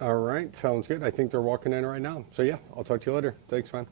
All right, sounds good. I think they're walking in right now. So yeah, I'll talk to you later. Thanks, man.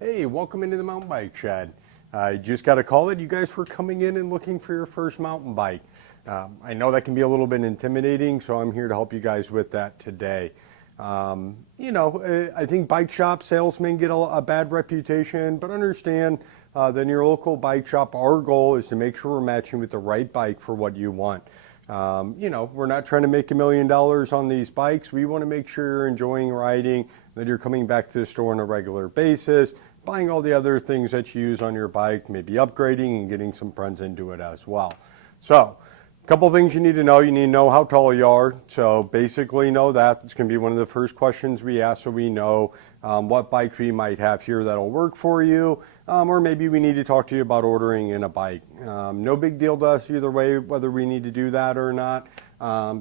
Hey, welcome into the Mountain Bike Shed. I just got a call that you guys were coming in and looking for your first mountain bike. I know that can be a little bit intimidating, so I'm here to help you guys with that today. I think bike shop salesmen get a bad reputation, but understand that in your local bike shop, our goal is to make sure we're matching with the right bike for what you want. We're not trying to make $1 million on these bikes. We want to make sure you're enjoying riding, that you're coming back to the store on a regular basis, buying all the other things that you use on your bike, maybe upgrading and getting some friends into it as well. So, a couple things you need to know. You need to know how tall you are. So basically know that. It's going to be one of the first questions we ask, so we know what bike we might have here that'll work for you, or maybe we need to talk to you about ordering in a bike. No big deal to us either way, whether we need to do that or not.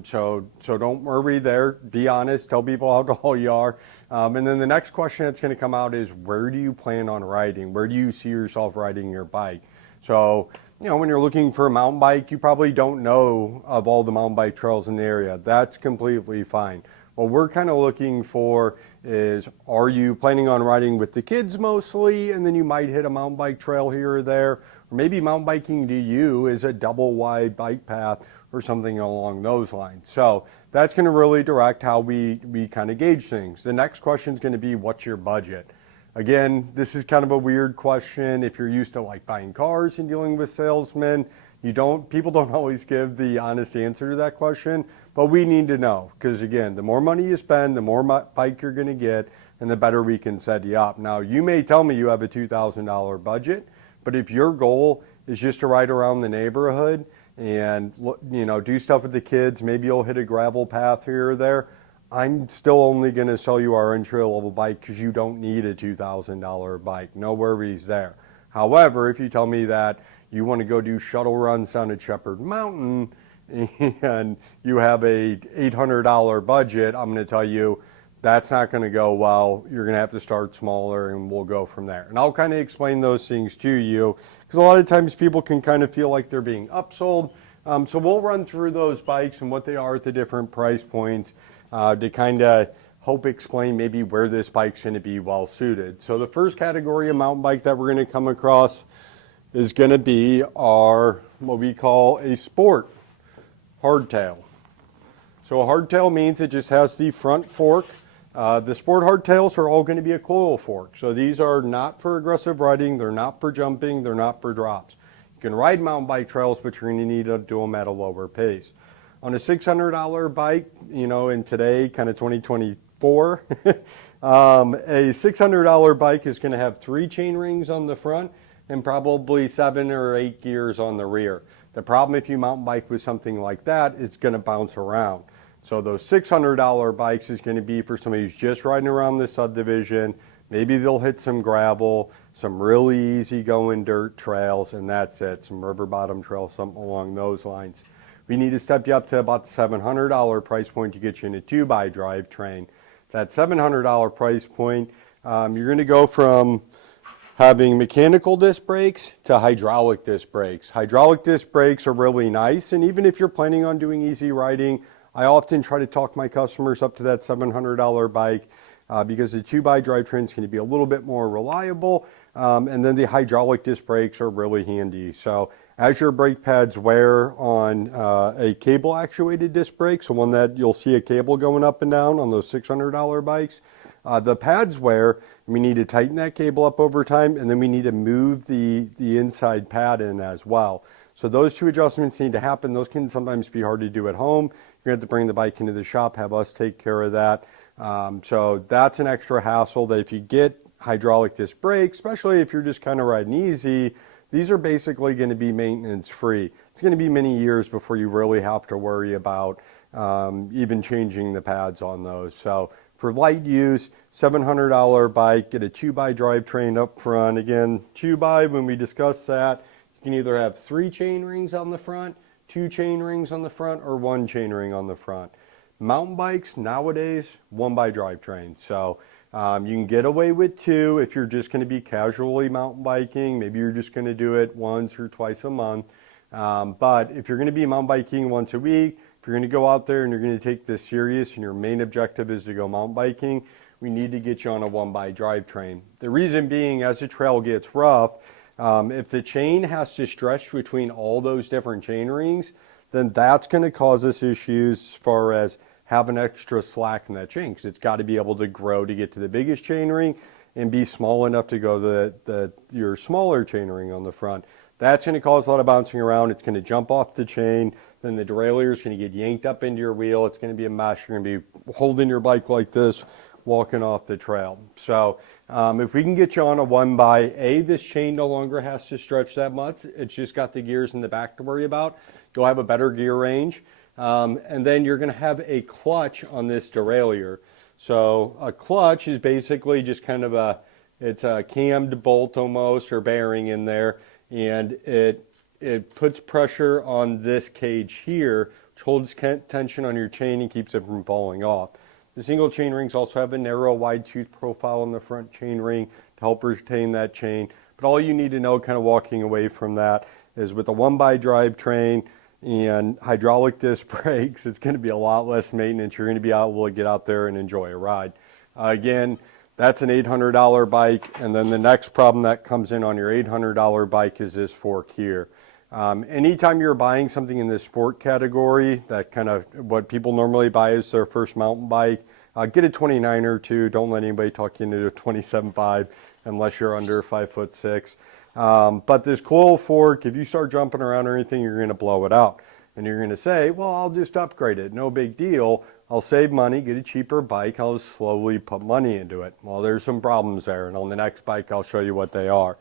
So don't worry there. Be honest. Tell people how tall you are. And then the next question that's going to come out is, where do you plan on riding? Where do you see yourself riding your bike? So, when you're looking for a mountain bike, you probably don't know of all the mountain bike trails in the area. That's completely fine. What we're kind of looking for is, are you planning on riding with the kids mostly, and then you might hit a mountain bike trail here or there, or maybe mountain biking to you is a double wide bike path or something along those lines. So that's going to really direct how we kind of gauge things. The next question is going to be, what's your budget? Again, this is kind of a weird question. If you're used to like buying cars and dealing with salesmen, people don't always give the honest answer to that question, but we need to know, because again, the more money you spend, the more bike you're going to get, and the better we can set you up. Now, you may tell me you have a $2,000 budget, but if your goal is just to ride around the neighborhood and do stuff with the kids, maybe you'll hit a gravel path here or there, I'm still only going to sell you our entry-level bike because you don't need a $2,000 bike. No worries there. However, if you tell me that you want to go do shuttle runs down at Shepherd Mountain and you have a $800 budget, I'm going to tell you that's not going to go well. You're going to have to start smaller and we'll go from there. And I'll kind of explain those things to you, because a lot of times people can kind of feel like they're being upsold. So we'll run through those bikes and what they are at the different price points, to kind of help explain maybe where this bike's going to be well suited. So the first category of mountain bike that we're going to come across is going to be our, what we call a sport hardtail. So a hardtail means it just has the front fork. The sport hardtails are all going to be a coil fork. So these are not for aggressive riding, they're not for jumping, they're not for drops. You can ride mountain bike trails, but you're going to need to do them at a lower pace. On a $600 bike, in today, kind of 2024, a $600 bike is going to have 3 chain rings on the front and probably 7 or 8 gears on the rear. The problem if you mountain bike with something like that, it's going to bounce around. So those $600 bikes is going to be for somebody who's just riding around the subdivision. Maybe they'll hit some gravel, some really easy going dirt trails, and that's it. Some river bottom trails, something along those lines. We need to step you up to about the $700 price point to get you in a 2x drivetrain. That $700 price point, you're going to go from having mechanical disc brakes to hydraulic disc brakes. Hydraulic disc brakes are really nice, and even if you're planning on doing easy riding, I often try to talk my customers up to that $700 bike because the 2x drivetrain is going to be a little bit more reliable, and then the hydraulic disc brakes are really handy. So as your brake pads wear on a cable actuated disc brake, so one that you'll see a cable going up and down on those $600 bikes, the pads wear, we need to tighten that cable up over time, and then we need to move the inside pad in as well. So those 2 adjustments need to happen. Those can sometimes be hard to do at home. You're going to have to bring the bike into the shop, have us take care of that. So that's an extra hassle that if you get hydraulic disc brakes, especially if you're just kind of riding easy, these are basically going to be maintenance free. It's going to be many years before you really have to worry about even changing the pads on those. So for light use, $700 bike, get a 2x drivetrain up front. Again, 2x, when we discuss that, you can either have 3 chain rings on the front, 2 chain rings on the front, or 1 chain ring on the front. Mountain bikes nowadays, 1x drivetrain. So you can get away with 2 if you're just going to be casually mountain biking. Maybe you're just going to do it once or twice a month. But if you're going to be mountain biking once a week, if If you're going to go out there and you're going to take this serious and your main objective is to go mountain biking, we need to get you on a 1x drivetrain. The reason being, as the trail gets rough, if the chain has to stretch between all those different chain rings, then that's going to cause us issues as far as having extra slack in that chain, because it's got to be able to grow to get to the biggest chain ring and be small enough to go your smaller chain ring on the front. That's going to cause a lot of bouncing around. It's going to jump off the chain. Then the derailleur is going to get yanked up into your wheel. It's going to be a mess. You're going to be holding your bike like this, walking off the trail. So if we can get you on a 1x, this chain no longer has to stretch that much. It's just got the gears in the back to worry about. You'll have a better gear range. And then you're going to have a clutch on this derailleur. So a clutch is basically just kind of it's a cammed bolt almost, or bearing in there, and it puts pressure on this cage here, which holds tension on your chain and keeps it from falling off. The single chain rings also have a narrow, wide tooth profile on the front chain ring to help retain that chain. But all you need to know, kind of walking away from that, is with a 1x drivetrain and hydraulic disc brakes, it's going to be a lot less maintenance. You're going to be able to get out there and enjoy a ride. Again, that's an $800 bike, and then the next problem that comes in on your $800 bike is this fork here. Anytime you're buying something in the sport category, that kind of what people normally buy is their first mountain bike, get a 29er too. Don't let anybody talk you into a 27.5 unless you're under 5'6". But this coil fork, if you start jumping around or anything, you're going to blow it out. And you're going to say, well, I'll just upgrade it. No big deal. I'll save money, get a cheaper bike. I'll just slowly put money into it. Well, there's some problems there. And on the next bike, I'll show you what they are.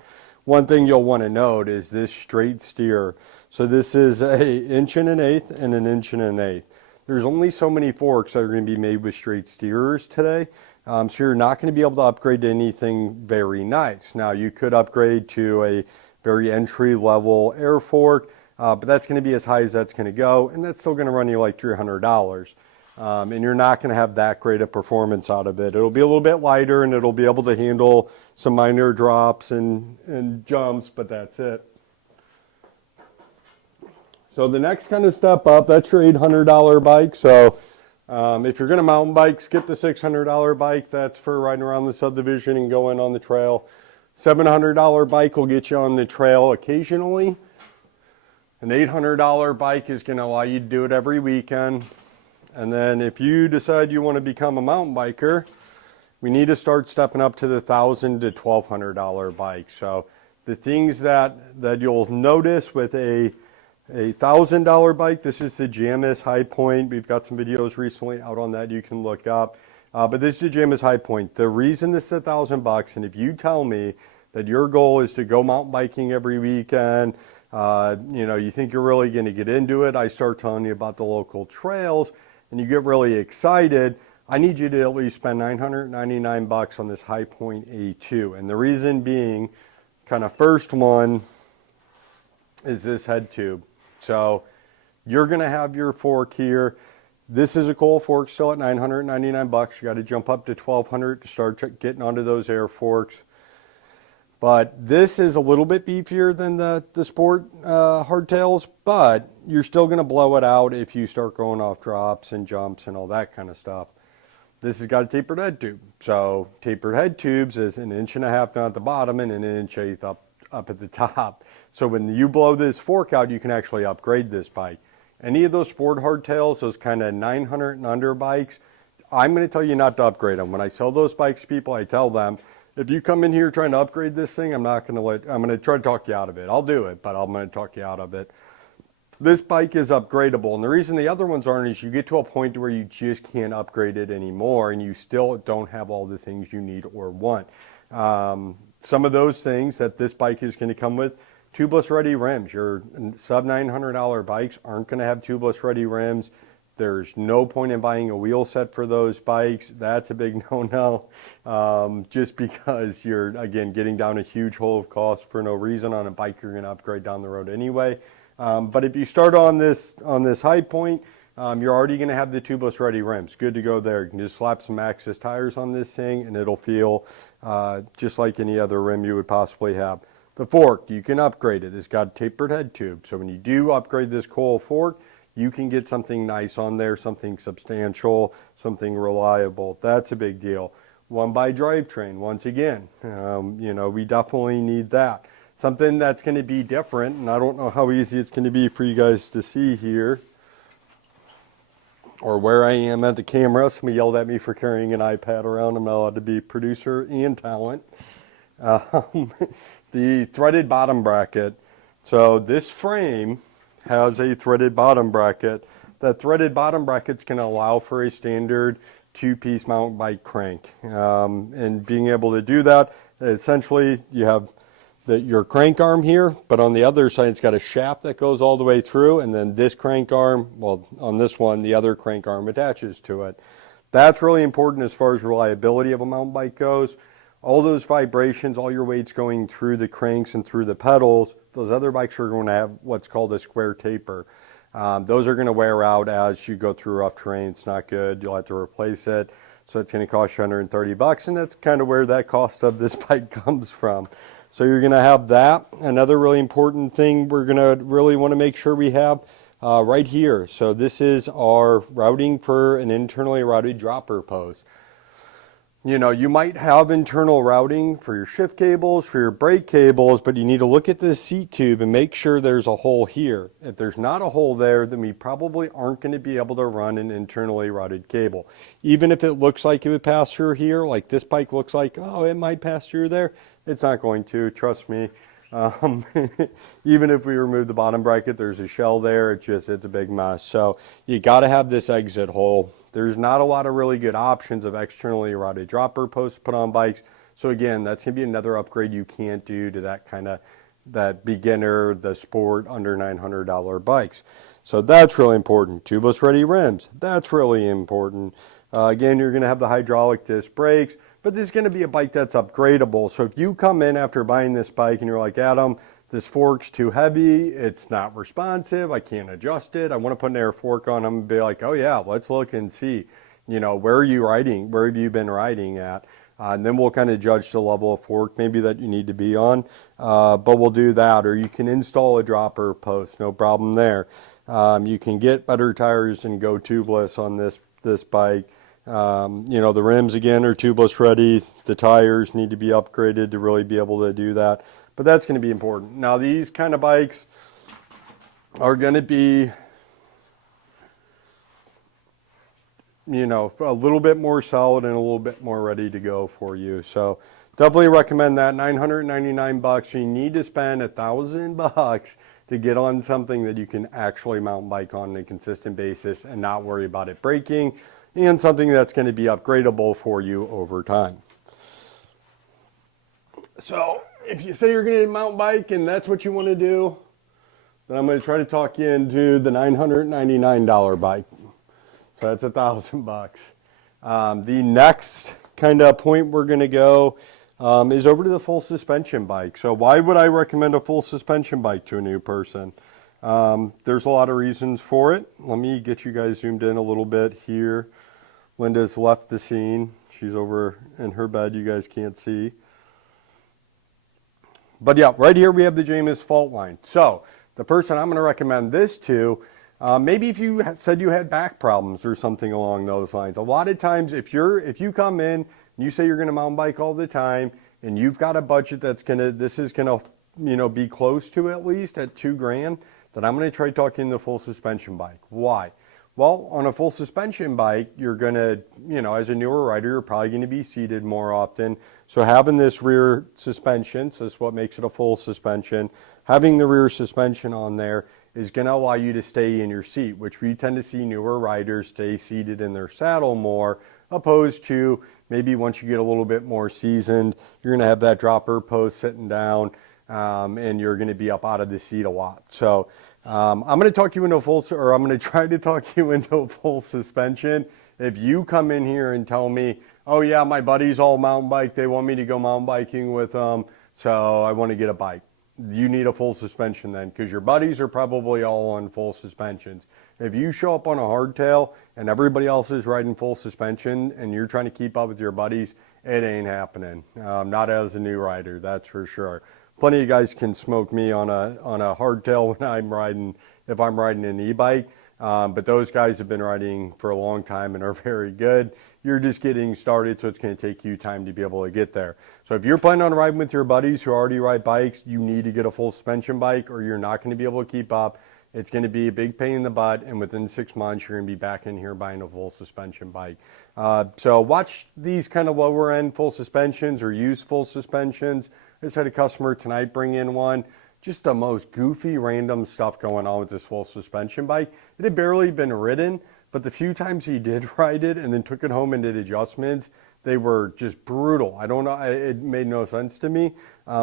One thing you'll want to note is this straight steer. So this is an 1.125" and an 1.125". There's only so many forks that are going to be made with straight steerers today. So you're not going to be able to upgrade to anything very nice. Now, you could upgrade to a very entry-level air fork, but that's going to be as high as that's going to go, and that's still going to run you like $300. And you're not going to have that great a performance out of it. It'll be a little bit lighter, and it'll be able to handle some minor drops and jumps, but that's it. So the next kind of step up, that's your $800 bike. So if you're going to mountain bike, skip the $600 bike. That's for riding around the subdivision and going on the trail. $700 bike will get you on the trail occasionally. An $800 bike is going to allow you to do it every weekend. And then if you decide you want to become a mountain biker, we need to start stepping up to the $1,000 to $1,200 bike. So the things that you'll notice with a $1,000 bike, this is the Jamis High Point. We've got some videos recently out on that you can look up. But this is the Jamis High Point. The reason this is $1,000, and if you tell me that your goal is to go mountain biking every weekend, you think you're really going to get into it, I start telling you about the local trails, and you get really excited, I need you to at least spend $999 on this High Point A2. And the reason being, kind of first one, is this head tube. So you're going to have your fork here. This is a coil fork still at $999. You got to jump up to $1,200 to start getting onto those air forks. But this is a little bit beefier than the sport hardtails, but you're still going to blow it out if you start going off drops and jumps and all that kind of stuff. This has got a tapered head tube. So tapered head tubes is 1.5 inches down at the bottom and 1.8 inches up at the top. So when you blow this fork out, you can actually upgrade this bike. Any of those sport hardtails, those kind of 900 and under bikes, I'm going to tell you not to upgrade them. When I sell those bikes to people, I tell them, if you come in here trying to upgrade this thing, I'm going to try to talk you out of it. I'll do it, but I'm going to talk you out of it. This bike is upgradable, and the reason the other ones aren't is you get to a point where you just can't upgrade it anymore, and you still don't have all the things you need or want. Some of those things that this bike is going to come with, tubeless ready rims. Your sub $900 bikes aren't going to have tubeless ready rims. There's no point in buying a wheel set for those bikes. That's a big no-no, just because you're, again, getting down a huge hole of cost for no reason on a bike you're going to upgrade down the road anyway. But if you start on this High Point, you're already going to have the tubeless ready rims. Good to go there. You can just slap some Axis tires on this thing, and it'll feel just like any other rim you would possibly have. The fork, you can upgrade it. It's got a tapered head tube. So when you do upgrade this coil fork, you can get something nice on there, something substantial, something reliable. That's a big deal. One by drivetrain, once again, we definitely need that. Something that's going to be different, and I don't know how easy it's going to be for you guys to see here, or where I am at the camera. Somebody yelled at me for carrying an iPad around. I'm not allowed to be producer and talent. The threaded bottom bracket. So this frame has a threaded bottom bracket. That threaded bottom bracket's going to allow for a standard two-piece mountain bike crank. And being able to do that, essentially you have your crank arm here, but on the other side it's got a shaft that goes all the way through, and then this crank arm, well, on this one, the other crank arm attaches to it. That's really important as far as reliability of a mountain bike goes. All those vibrations, all your weight's going through the cranks and through the pedals. Those other bikes are going to have what's called a square taper. Those are going to wear out as you go through rough terrain. It's not good. You'll have to replace it. So it's going to cost you $130, and that's kind of where that cost of this bike comes from. So you're going to have that. Another really important thing we're going to really want to make sure we have right here. So this is our routing for an internally routed dropper post. You might have internal routing for your shift cables, for your brake cables, but you need to look at this seat tube and make sure there's a hole here. If there's not a hole there, then we probably aren't going to be able to run an internally routed cable. Even if it looks like it would pass through here, like this bike looks like, oh, it might pass through there, it's not going to, trust me. Even if we remove the bottom bracket, there's a shell there. It's a big mess. So you got to have this exit hole. There's not a lot of really good options of externally routed dropper posts put on bikes. So again, that's going to be another upgrade you can't do to that beginner, the sport under $900 bikes. So that's really important. Tubeless ready rims. That's really important. Again, you're going to have the hydraulic disc brakes. But this is going to be a bike that's upgradable. So if you come in after buying this bike and you're like, Adam, this fork's too heavy, it's not responsive, I can't adjust it, I want to put an air fork on, I'm going to be like, oh yeah, let's look and see, where are you riding, where have you been riding at? And then we'll kind of judge the level of fork maybe that you need to be on. But we'll do that. Or you can install a dropper post, no problem there. You can get better tires and go tubeless on this bike. The rims again are tubeless ready. The tires need to be upgraded to really be able to do that. But that's going to be important. Now these kind of bikes are going to be, a little bit more solid and a little bit more ready to go for you. So definitely recommend that. $999. You need to spend $1,000 to get on something that you can actually mountain bike on a consistent basis and not worry about it breaking, and something that's going to be upgradable for you over time. So if you say you're going to mountain bike and that's what you want to do, then I'm going to try to talk you into the $999 bike. So that's $1,000. The next kind of point we're going to go is over to the full suspension bike. So why would I recommend a full suspension bike to a new person? There's a lot of reasons for it. Let me get you guys zoomed in a little bit here. Linda's left the scene. She's over in her bed. You guys can't see. But yeah, right here we have the Jamis fault line. So the person I'm going to recommend this to, maybe if you said you had back problems or something along those lines. A lot of times if you come in and you say you're going to mountain bike all the time and you've got a budget this is going to be close to at least at $2,000, then I'm going to try talking the full suspension bike. Why? Well, on a full suspension bike, you're going to, as a newer rider, you're probably going to be seated more often. So having this rear suspension, so that's what makes it a full suspension, having the rear suspension on there is going to allow you to stay in your seat, which we tend to see newer riders stay seated in their saddle more, opposed to maybe once you get a little bit more seasoned, you're going to have that dropper post sitting down, and you're going to be up out of the seat a lot. So I'm going to talk you into I'm going to try to talk you into a full suspension. If you come in here and tell me, oh yeah, my buddies all mountain bike, they want me to go mountain biking with them, so I want to get a bike. You need a full suspension then, because your buddies are probably all on full suspensions. If you show up on a hardtail and everybody else is riding full suspension and you're trying to keep up with your buddies, it ain't happening. Not as a new rider, that's for sure. Plenty of guys can smoke me on a hardtail when I'm riding, if I'm riding an e-bike. But those guys have been riding for a long time and are very good. You're just getting started, so it's going to take you time to be able to get there. So if you're planning on riding with your buddies who already ride bikes, you need to get a full suspension bike or you're not going to be able to keep up. It's going to be a big pain in the butt, and within 6 months, you're going to be back in here buying a full suspension bike. So watch these kind of lower end full suspensions or used full suspensions. I just had a customer tonight bring in one. Just the most goofy, random stuff going on with this full suspension bike. It had barely been ridden, but the few times he did ride it and then took it home and did adjustments, they were just brutal. I don't know, it made no sense to me.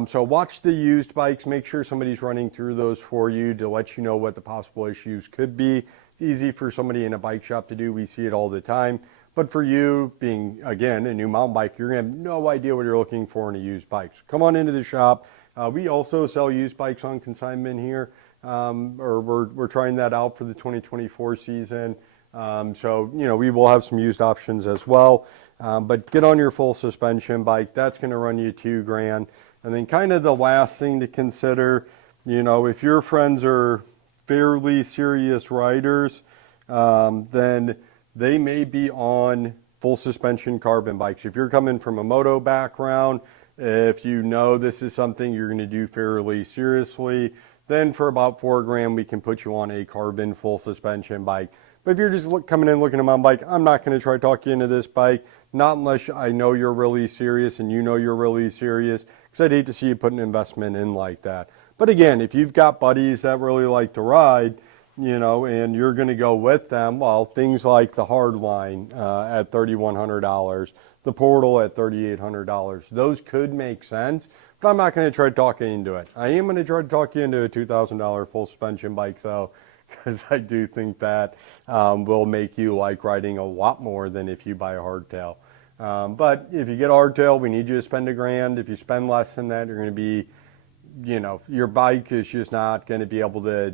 So watch the used bikes, make sure somebody's running through those for you to let you know what the possible issues could be. It's easy for somebody in a bike shop to do, we see it all the time. But for you, being, again, a new mountain bike, you're gonna have no idea what you're looking for in a used bike. So come on into the shop. We also sell used bikes on consignment here, or we're trying that out for the 2024 season. So, we will have some used options as well. But get on your full suspension bike. That's going to run you $2,000. And then kind of the last thing to consider, if your friends are fairly serious riders, then they may be on full suspension carbon bikes. If you're coming from a moto background, if you know this is something you're going to do fairly seriously, then for about $4,000, we can put you on a carbon full suspension bike. But if you're just coming in looking at a mountain bike, I'm not going to try to talk you into this bike, not unless I know you're really serious and you know you're really serious, because I'd hate to see you put an investment in like that. But again, if you've got buddies that really like to ride, and you're going to go with them, well, things like the Hardline at $3,100, the Portal at $3,800, those could make sense, but I'm not going to try to talk you into it. I am going to try to talk you into a $2,000 full suspension bike, though, because I do think that will make you like riding a lot more than if you buy a hardtail. But if you get a hardtail, we need you to spend $1,000. If you spend less than that, you're going to be, your bike is just not going to be able to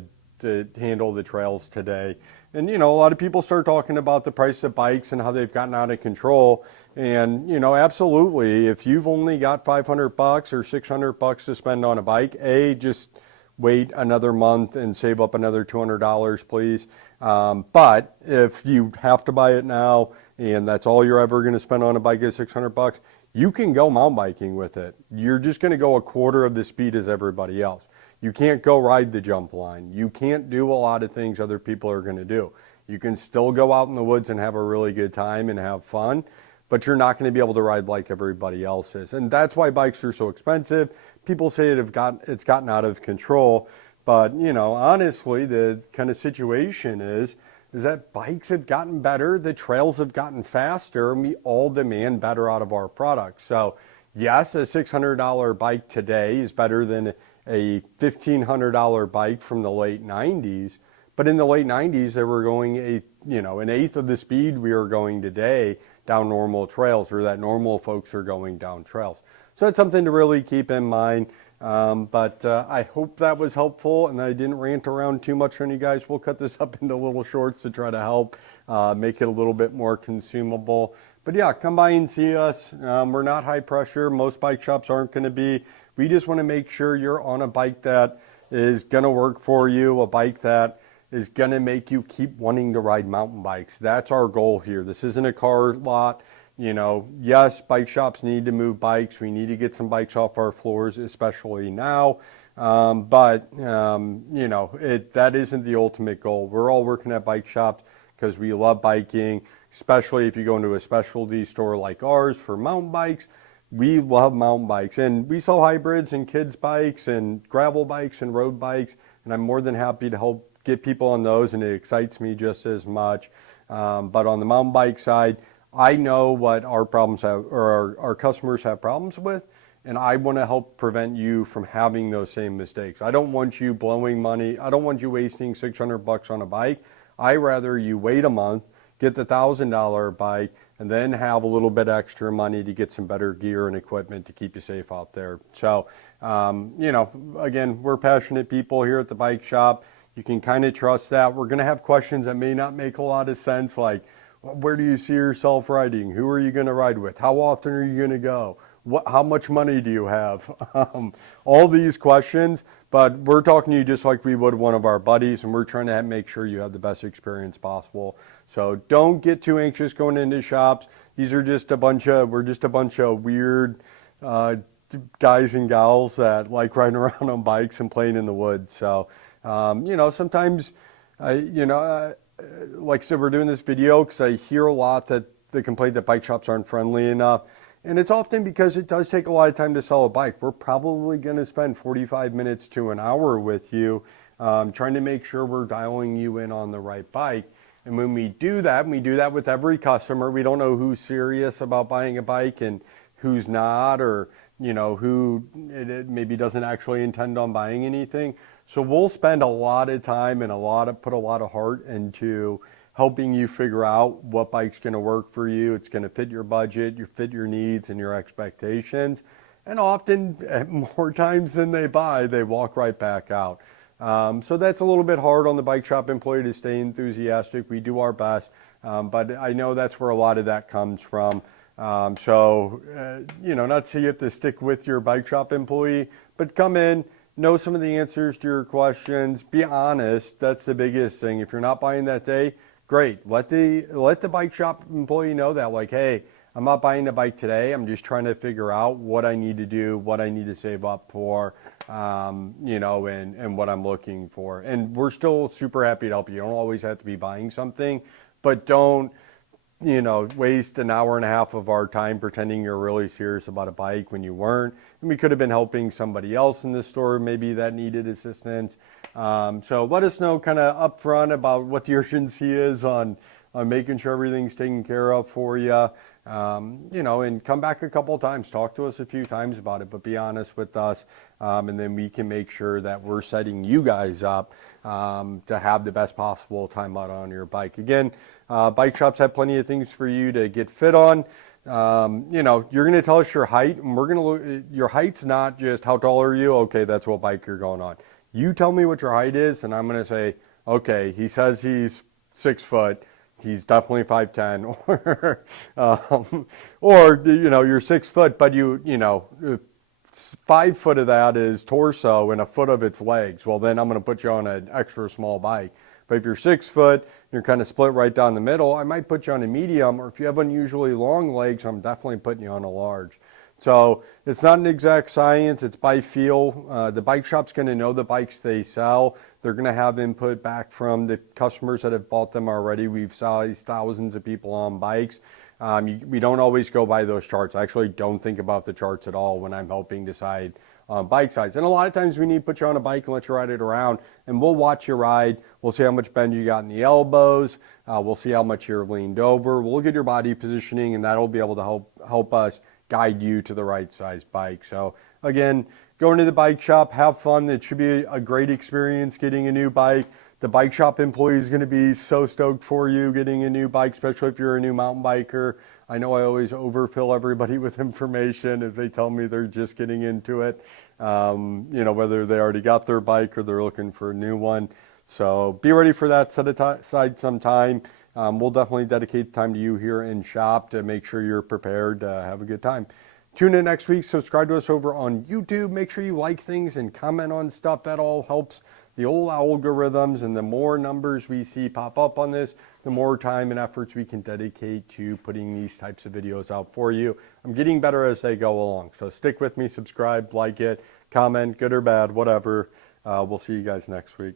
handle the trails today. And, a lot of people start talking about the price of bikes and how they've gotten out of control. And, absolutely, if you've only got $500 or $600 to spend on a bike, just wait another month and save up another $200, please. But if you have to buy it now and that's all you're ever going to spend on a bike is $600, you can go mountain biking with it. You're just going to go a quarter of the speed as everybody else. You can't go ride the jump line. You can't do a lot of things other people are going to do. You can still go out in the woods and have a really good time and have fun, but you're not going to be able to ride like everybody else is. And that's why bikes are so expensive. People say it's gotten out of control, but honestly, the kind of situation is that bikes have gotten better, the trails have gotten faster, and we all demand better out of our products. So yes, a $600 bike today is better than a $1,500 bike from the late 90s, but in the late 90s they were going an eighth of the speed we are going today down normal trails, or that normal folks are going down trails. So that's something to really keep in mind. But I hope that was helpful and I didn't rant around too much on you guys. We'll cut this up into little shorts to try to help make it a little bit more consumable. But yeah, come by and see us. We're not high pressure. Most bike shops aren't going to be. We just want to make sure you're on a bike that is going to work for you, a bike that is going to make you keep wanting to ride mountain bikes. That's our goal here. This isn't a car lot. Yes, bike shops need to move bikes. We need to get some bikes off our floors, especially now. But that isn't the ultimate goal. We're all working at bike shops because we love biking, especially if you go into a specialty store like ours for mountain bikes. We love mountain bikes, and we sell hybrids and kids bikes and gravel bikes and road bikes, and I'm more than happy to help get people on those, and it excites me just as much. But on the mountain bike side, I know what our problems have, or our customers have problems with, and I want to help prevent you from having those same mistakes. I don't want you blowing money. I don't want you wasting $600 on a bike. I rather you wait a month, get the $1,000 bike, and then have a little bit extra money to get some better gear and equipment to keep you safe out there. So, again, we're passionate people here at the bike shop. You can kind of trust that. We're going to have questions that may not make a lot of sense, like, where do you see yourself riding? Who are you going to ride with? How often are you going to go? how much money do you have? All these questions, but we're talking to you just like we would one of our buddies, and we're trying to make sure you have the best experience possible. So don't get too anxious going into shops. These are just we're just a bunch of weird guys and gals that like riding around on bikes and playing in the woods. So, sometimes, like I said, we're doing this video because I hear a lot that the complaint that bike shops aren't friendly enough. And it's often because it does take a lot of time to sell a bike. We're probably going to spend 45 minutes to an hour with you trying to make sure we're dialing you in on the right bike. And when we do that, and we do that with every customer, we don't know who's serious about buying a bike and who's not, or who maybe doesn't actually intend on buying anything. So we'll spend a lot of time and put a lot of heart into helping you figure out what bike's going to work for you. It's going to fit your budget, fit your needs and your expectations. And often, more times than they buy, they walk right back out. So that's a little bit hard on the bike shop employee to stay enthusiastic. We do our best, but I know that's where a lot of that comes from. Not so you have to stick with your bike shop employee, but come in, know some of the answers to your questions, be honest. That's the biggest thing. If you're not buying that day, great. Let the bike shop employee know that, like, hey, I'm not buying a bike today. I'm just trying to figure out what I need to do, what I need to save up for, and what I'm looking for. And we're still super happy to help you. You don't always have to be buying something, but don't, waste an hour and a half of our time pretending you're really serious about a bike when you weren't. And we could have been helping somebody else in the store maybe that needed assistance. So let us know kind of up front about what the urgency is on making sure everything's taken care of for you. And come back a couple of times, talk to us a few times about it, but be honest with us. And then we can make sure that we're setting you guys up to have the best possible time out on your bike. Again, bike shops have plenty of things for you to get fit on. You're going to tell us your height, and we're going to look. Your height's not just how tall are you? Okay, that's what bike you're going on. You tell me what your height is, and I'm going to say, okay, he says he's 6 foot. He's definitely 5'10", or you're 6 foot, but 5 foot of that is torso and a foot of its legs. Well, then I'm going to put you on an extra small bike. But if you're 6 foot, you're kind of split right down the middle, I might put you on a medium, or if you have unusually long legs, I'm definitely putting you on a large. So it's not an exact science, it's by feel. The bike shop's going to know the bikes they sell. They're going to have input back from the customers that have bought them already. We've sized thousands of people on bikes. We don't always go by those charts. I actually don't think about the charts at all when I'm helping decide bike size. And a lot of times we need to put you on a bike and let you ride it around, and we'll watch you ride. We'll see how much bend you got in the elbows. We'll see how much you're leaned over. We'll look at your body positioning, and that'll be able to help us guide you to the right size bike. So again, go into the bike shop, have fun. It should be a great experience getting a new bike. The bike shop employee is going to be so stoked for you getting a new bike, especially if you're a new mountain biker. I know I always overfill everybody with information if they tell me they're just getting into it, whether they already got their bike or they're looking for a new one. So be ready for that. Set aside some time. We'll definitely dedicate time to you here in shop to make sure you're prepared to have a good time. Tune in next week. Subscribe to us over on YouTube. Make sure you like things and comment on stuff. That all helps the old algorithms, and the more numbers we see pop up on this, the more time and efforts we can dedicate to putting these types of videos out for you. I'm getting better as they go along. So stick with me, subscribe, like it, comment, good or bad, whatever. We'll see you guys next week.